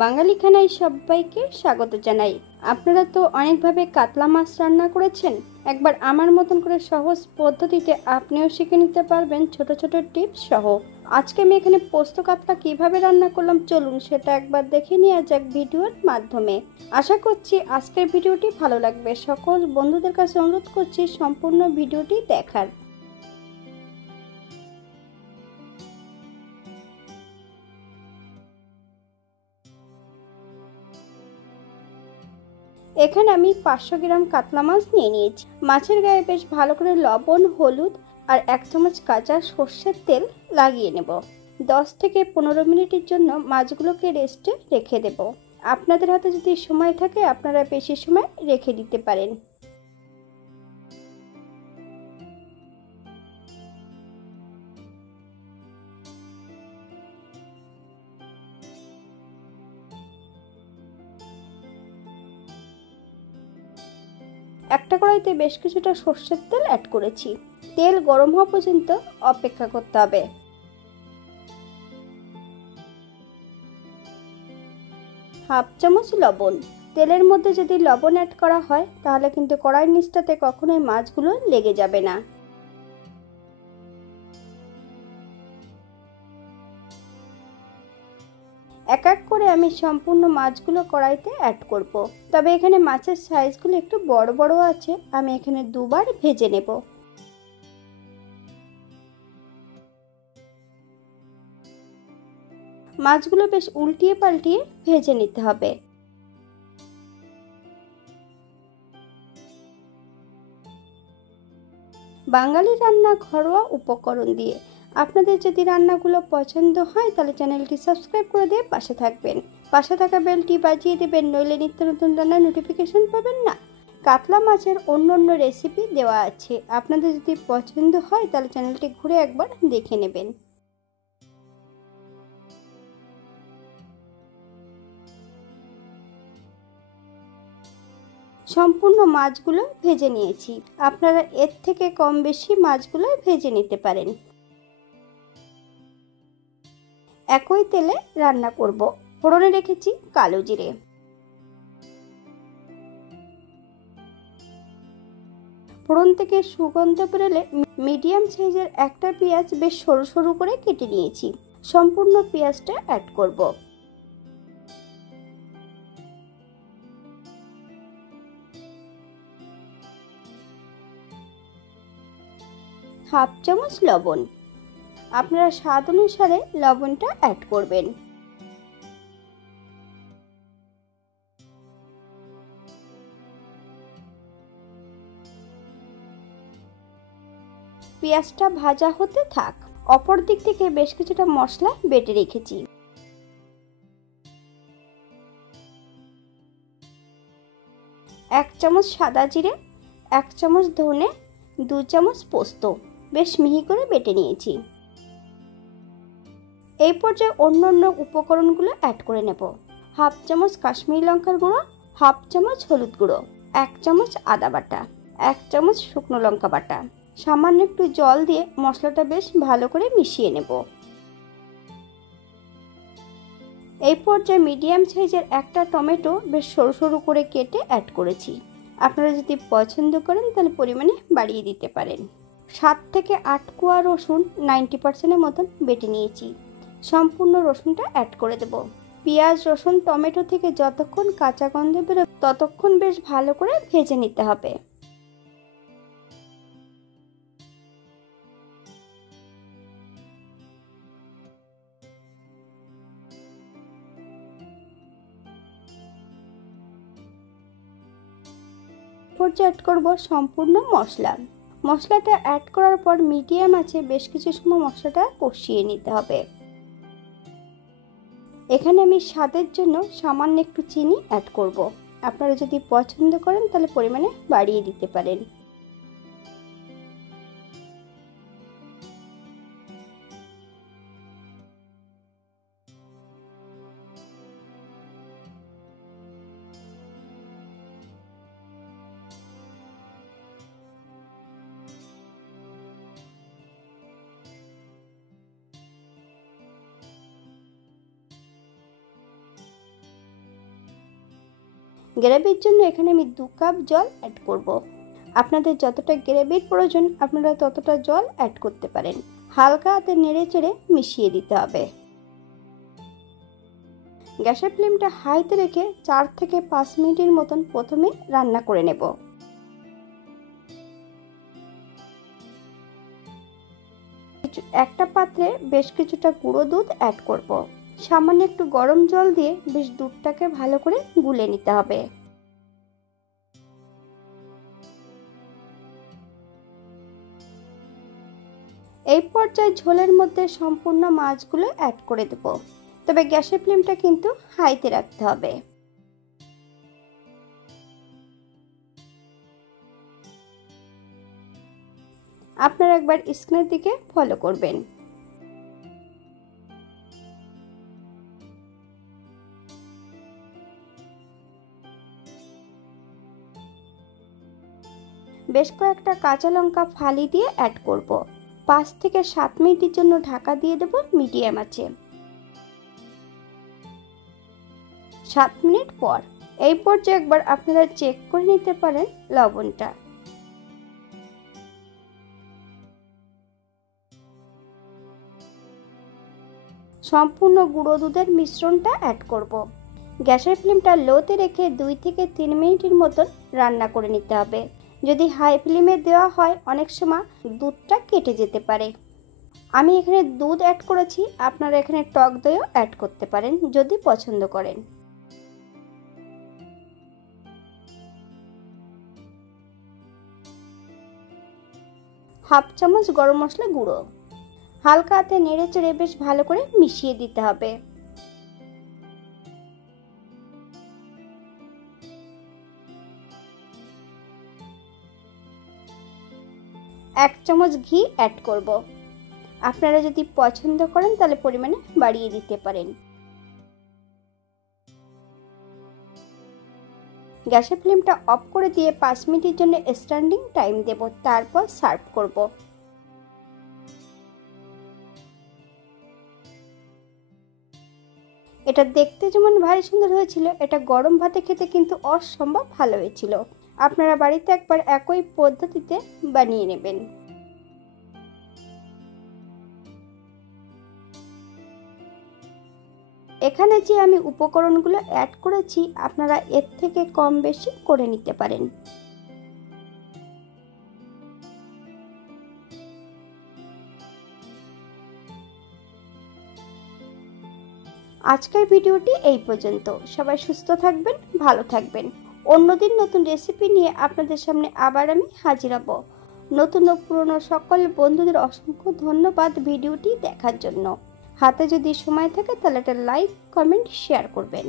বাঙালি খানায় সবাইকে স্বাগত জানাই। আপনারা তো অনেকভাবে কাতলা মাছ রান্না করেছেন, একবার আমার মতন করে সহজ পদ্ধতিতে আপনিও শিখে নিতে পারবেন ছোট ছোট টিপস সহ। আজকে আমি এখানে পোস্ত কাতলা কিভাবে রান্না করলাম, চলুন সেটা একবার দেখে নেওয়া যাক ভিডিওর মাধ্যমে। আশা করছি আজকের ভিডিওটি ভালো লাগবে। সকল বন্ধুদের কাছে অনুরোধ করছি সম্পূর্ণ ভিডিওটি দেখার। এখানে আমি 500 গ্রাম কাতলা মাছ নিয়ে নিয়েছি। মাছের গায়ে বেশ ভালো করে লবণ, হলুদ আর 1 চামচ কাঁচা সর্ষের তেল লাগিয়ে নেব। 10 থেকে 15 মিনিটের জন্য মাছগুলোকে রেস্টে রেখে দেব। আপনাদের হাতে যদি সময় থাকে আপনারা বেশি সময় রেখে দিতে পারেন। একটা কড়াইতে বেশ কিছুটা সর্ষের তেল অ্যাড করেছি। তেল গরম হওয়া পর্যন্ত অপেক্ষা করতে হবে। হাফ চামচ লবণ। তেলের মধ্যে যদি লবণ অ্যাড করা হয় তাহলে কিন্তু কড়াইয়ের নিচটাতে কখনোই মাছগুলো লেগে যাবে না। এক এক করে আমি সম্পূর্ণ মাছগুলো কড়াইতে অ্যাড করব। তবে এখানে মাছের সাইজগুলো একটু বড় বড় আছে, আমি এখানে দুবার ভেজে নেব। মাছগুলো বেশ উল্টিয়ে পাল্টিয়ে ভেজে নিতে হবে। বাঙালি রান্না ঘরোয়া উপকরণ দিয়ে। আপনাদের যদি রান্নাগুলো পছন্দ হয় তাহলে চ্যানেলটি সাবস্ক্রাইব করে দিয়ে পাশে থাকবেন। পাশে থাকা বেলটি বাজিয়ে দেবেন, নইলে নিত্য নতুন রান্নার নোটিফিকেশন পাবেন না। কাতলা মাছের অন্য অন্য রেসিপি দেওয়া আছে, আপনাদের যদি পছন্দ হয় তাহলে চ্যানেলটি ঘুরে একবার দেখে নেবেন। সম্পূর্ণ মাছগুলো ভেজে নিয়েছি। আপনারা এর থেকে কম বেশি মাছগুলো ভেজে নিতে পারেন। একই তেলে রান্না করব। ফোড়নে রেখেছি কালো জিরে। ফোড়ন থেকে সুগন্ধ বেরোলে মিডিয়াম সাইজের একটা পেঁয়াজ বেশ সরু সরু করে কেটে নিয়েছি। সম্পূর্ণ পেঁয়াজটা অ্যাড করব। হাফ চামচ লবণ। আপনারা স্বাদ অনুসারে লবণটা অ্যাড করবেন। পেঁয়াজটা ভাজা হতে থাক। অপর দিক থেকে বেশ কিছুটা মশলা বেটে রেখেছি। 1 চামচ সাদা জিরে, 1 চামচ ধনে, 2 চামচ পোস্ত বেশ মিহি করে বেটে নিয়েছি। এই পর্যায়ে অন্য উপকরণগুলো অ্যাড করে নেব। হাফ চামচ কাশ্মীরি লঙ্কার গুঁড়ো, হাফ চামচ হলুদ গুঁড়ো, 1 চামচ আদা বাটা, 1 চামচ শুকনো লঙ্কা বাটা। সামান্য একটু জল দিয়ে মশলাটা বেশ ভালো করে মিশিয়ে নেব। এই পর্যায়ে মিডিয়াম সাইজের একটা টমেটো বেশ সরু সরু করে কেটে অ্যাড করেছি। আপনারা যদি পছন্দ করেন তাহলে পরিমাণে বাড়িয়ে দিতে পারেন। 7 থেকে 8 কোয়া রসুন 90% মতন বেটে নিয়েছি। সম্পূর্ণ রসুনটা অ্যাড করে দেব। পেঁয়াজ, রসুন, টমেটো থেকে যতক্ষণ কাঁচা গন্ধ বেরোবে ততক্ষণ বেশ ভালো করে ভেজে নিতে হবে। পর্যায়ে অ্যাড করব সম্পূর্ণ মশলা। মশলাটা অ্যাড করার পর মিডিয়াম আঁচে বেশ কিছু সময় মশলাটা কষিয়ে নিতে হবে। এখানে আমি স্বাদের জন্য সামান্য একটু চিনি অ্যাড করব। আপনারা যদি পছন্দ করেন তাহলে পরিমাণে বাড়িয়ে দিতে পারেন। গ্রেভির জন্য এখানে আমি 2 কাপ জল অ্যাড করব। আপনাদের যতটা গ্রেভির প্রয়োজন আপনারা ততটা জল অ্যাড করতে পারেন। হালকা হাতে নেড়ে চেড়ে মিশিয়ে দিতে হবে। গ্যাসের ফ্লেমটা হাইতে রেখে 4 থেকে 5 মিনিটের মতন প্রথমে রান্না করে নেব। একটা পাত্রে বেশ কিছুটা গুঁড়ো দুধ অ্যাড করব। সামান্য একটু গরম জল দিয়ে বেশ দুধটাকে ভালো করে গুলে নিতে হবে। এই পর্যায়ে ঝোলের মধ্যে সম্পূর্ণ মাছগুলো অ্যাড করে দেব, তবে গ্যাসের ফ্লেমটা কিন্তু হাইতে রাখতে হবে। আপনারা একবার স্ক্রিনের দিকে ফলো করবেন। বেশ কয়েকটা কাঁচা লঙ্কা ফালি দিয়ে অ্যাড করব। 5 থেকে 7 মিনিটের জন্য ঢাকা দিয়ে দেব মিডিয়াম আঁচে। 7 মিনিট পর এই পর্যায়ে একবার আপনারা চেক করে নিতে পারেন লবণটা। সম্পূর্ণ গুঁড়ো দুধের মিশ্রণটা অ্যাড করব। গ্যাসের ফ্লেমটা লোতে রেখে 2 থেকে 3 মিনিটের মতন রান্না করে নিতে হবে। যদি হাই ফ্লেমে দেওয়া হয় অনেক সময় দুধটা কেটে যেতে পারে। আমি এখানে দুধ অ্যাড করেছি, আপনারা এখানে টক দইও অ্যাড করতে পারেন যদি পছন্দ করেন। হাফ চামচ গরম মশলা গুঁড়ো হালকা হাতে নেড়ে চেড়ে বেশ ভালো করে মিশিয়ে দিতে হবে। 1 চামচ ঘি অ্যাড করব। আপনারা যদি পছন্দ করেন তাহলে পরিমাণে বাড়িয়ে দিতে পারেন। গ্যাসের ফ্লেমটা অফ করে দিয়ে 5 মিনিটের জন্য স্ট্যান্ডিং টাইম দেব, তারপর সার্ভ করব। এটা দেখতে যেমন ভারী সুন্দর হয়েছিল, এটা গরম ভাতে খেতে কিন্তু অসম্ভব ভালো হয়েছিল। আপনারা বাড়িতে একবার একই পদ্ধতিতে বানিয়ে নেবেন। এখানে যে আমি উপকরণগুলো অ্যাড করেছি আপনারা এর থেকে কম বেশি করে নিতে পারেন। আজকের ভিডিওটি এই পর্যন্ত। সবাই সুস্থ থাকবেন, ভালো থাকবেন। অন্যদিন নতুন রেসিপি নিয়ে আপনাদের সামনে আবার আমি হাজির হব। নতুন ও পুরনো সকল বন্ধুদের অসংখ্য ধন্যবাদ ভিডিওটি দেখার জন্য। হাতে যদি সময় থাকে তাহলে একটা লাইক, কমেন্ট, শেয়ার করবেন।